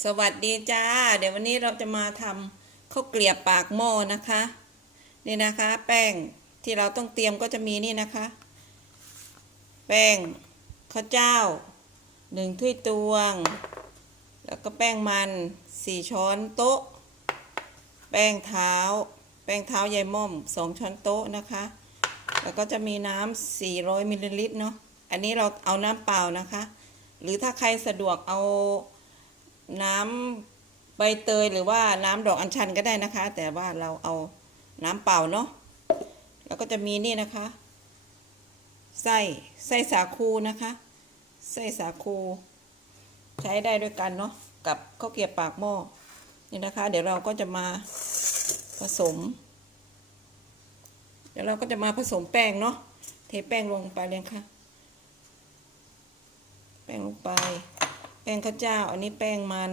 สวัสดีจ้า เดี๋ยววันนี้เราจะมาทำข้าวเกลียบปากหม้อนะคะ นี่นะคะ แป้งที่เราต้องเตรียมก็จะมีนี่นะคะ แป้งข้าวเจ้าหนึ่งถ้วยตวง แล้วก็แป้งมันสี่ช้อนโต๊ะ แป้งเท้า แป้งเท้ายายม่อมสองช้อนโต๊ะนะคะ แล้วก็จะมีน้ำ400มิลลิลิตรเนาะอันนี้เราเอาน้ำเปล่านะคะ หรือถ้าใครสะดวกเอา น้ำใบเตยหรือว่าน้ำดอกอัญชันก็ได้นะคะ แต่ว่าเราเอาน้ำเปล่าเนาะแล้วก็จะมีนี่นะคะ ไส้ไส้สาคูนะคะ ไส้สาคู ใช้ได้ด้วยกันเนาะกับข้าวเกรียบปากหม้อนี่นะคะ เดี๋ยวเราก็จะมาผสม เดี๋ยวเราก็จะมาผสมแป้งเนาะเทแป้งลงไปเลยค่ะ แป้งลงไป แป้งข้าวเจ้า อันนี้แป้งมัน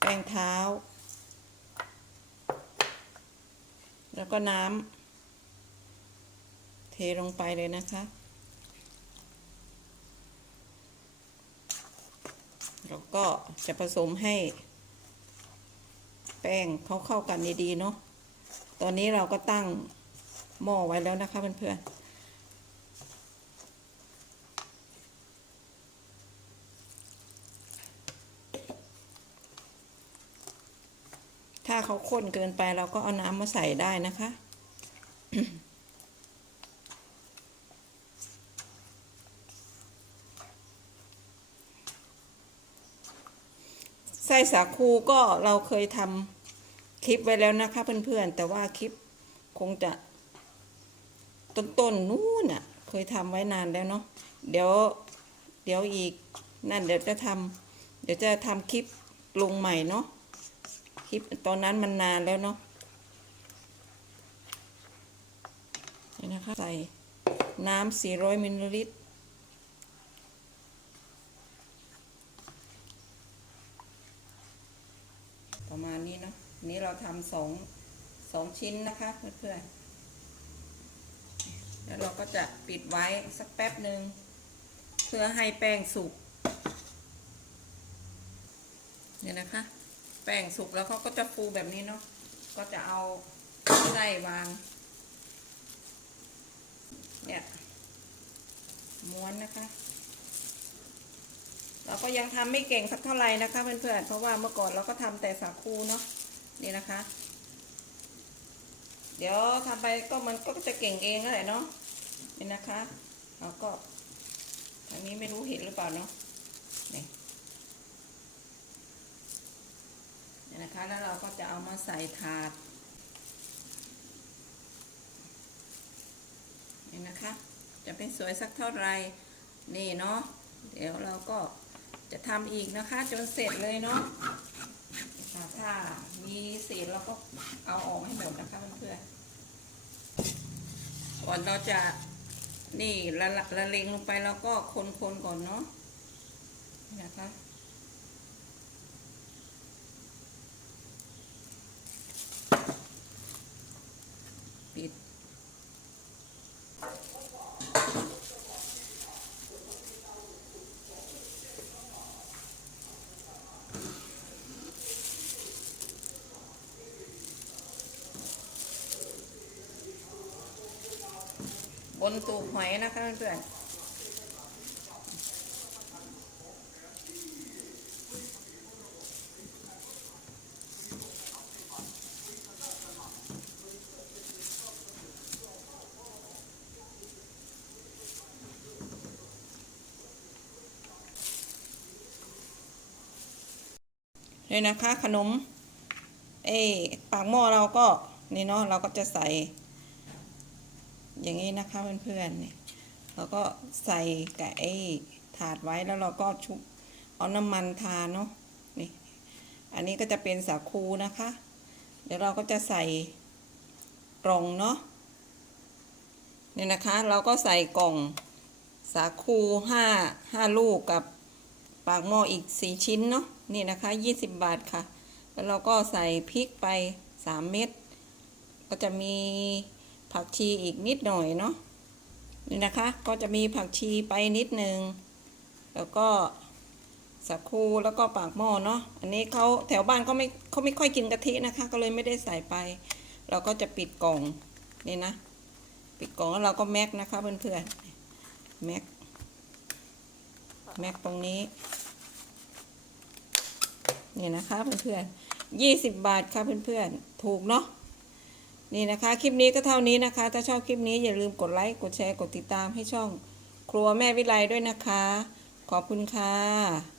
แป้งเท้า แล้วก็น้ำเทลงไปเลยนะคะ แล้วก็จะผสมให้ แป้งเขาเข้ากันดีๆเนาะ ตอนนี้เราก็ตั้งหม้อไว้แล้วนะคะเพื่อนๆ ถ้าเขาข้นเกินไปเราก็เอาน้ำมาใส่ได้นะคะไส้สาคูก็เราเคยทำคลิปไว้แล้วนะคะเพื่อนๆ แต่ว่าคลิปคงจะต้นๆนนู้นน่ะ เคยทำไว้นานแล้วเนาะเดี๋ยวเดี๋ยวอีกนั่นเดี๋ยวจะทำเดี๋ยวจะทำคลิปลงใหม่เนาะ ลิปตอนนั้นมันนานแล้วเนาะนี่นะคะ ใส่น้ำ400มิลลิลิตรประมาณนี้เนาะนนี้เราทำสองสองชิ้นนะคะเพื่อนๆแล้วเราก็จะปิดไว้สักแป๊บหนึ่งเพื่อให้แป้งสุกเนี่ยนะคะ แป้งสุกแล้วเขาก็จะฟูแบบนี้เนาะก็จะเอาไส้วาง เนี่ยม้วนนะคะ เราก็ยังทำไม่เก่งสักเท่าไหร่นะคะเพื่อนๆเพราะว่าเมื่อก่อนเราก็ทำแต่สาคูเนาะนี่นะคะ เดี๋ยวทำไปก็มันก็จะเก่งเองนั่นแหละเนาะนี่นะคะเราก็ทางนี้ไม่รู้เห็นหรือเปล่าเนาะนี่ นะคะ แล้วเราก็จะเอามาใส่ถาดนี่นะคะ จะเป็นสวยสักเท่าไหร่นี่เนาะเดี๋ยวเราก็จะทำอีกนะคะ จนเสร็จเลยเนาะถ้ามีเศษเราก็เอาออกให้หมดนะคะเพื่อนๆก่อนเราจะนี่ละละละเลงลงไปแล้วก็คนๆก่อนเนาะนะคะ ปิด บนตูกหอยนะคะเพื่อน นี่ยนะคะ ขนมเอ้ปากหม้อเราก็นี่เนาะเราก็จะใส่ อย่างนี้นะคะเพื่อนๆนี่เราก็ใส่กับไอ้ถาดไว้แล้วเราก็ชุบเอาน้ำมันทาเนาะนี่อันนี้ก็จะเป็นสาคูนะคะ เดี๋ยวเราก็จะใส่กล่องเนาะนี่นะคะ เราก็ใส่กล่องสาคูห้าห้าลูกกับปากหม้ออีกสี่ชิ้นเนาะนี่นะคะยี่สิบบาทค่ะ แล้วเราก็ใส่พริกไปสามเม็ด ก็จะมีผักชีอีกนิดหน่อยเนาะ นี่นะคะ ก็จะมีผักชีไปนิดหนึ่ง แล้วก็สักคูแล้วก็ปากหม้อเนาะ อันนี้เขาแถวบ้านเขาไม่เขาไม่ค่อยกินกะทินะคะ ก็เลยไม่ได้ใส่ไป เราก็จะปิดกล่องนี่นะ ปิดกล่องแล้วเราก็แม็กนะคะเพื่อนๆ แม็ก แม็กตรงนี้ นี่นะคะเพื่อนๆยี่สิบบาทค่ะเพื่อนๆ ถูกเนาะนี่นะคะ คลิปนี้ก็เท่านี้นะคะ ถ้าชอบคลิปนี้อย่าลืมกดไลค์กดแชร์กดติดตามให้ช่องครัวแม่วิไลด้วยนะคะ ขอบคุณค่ะ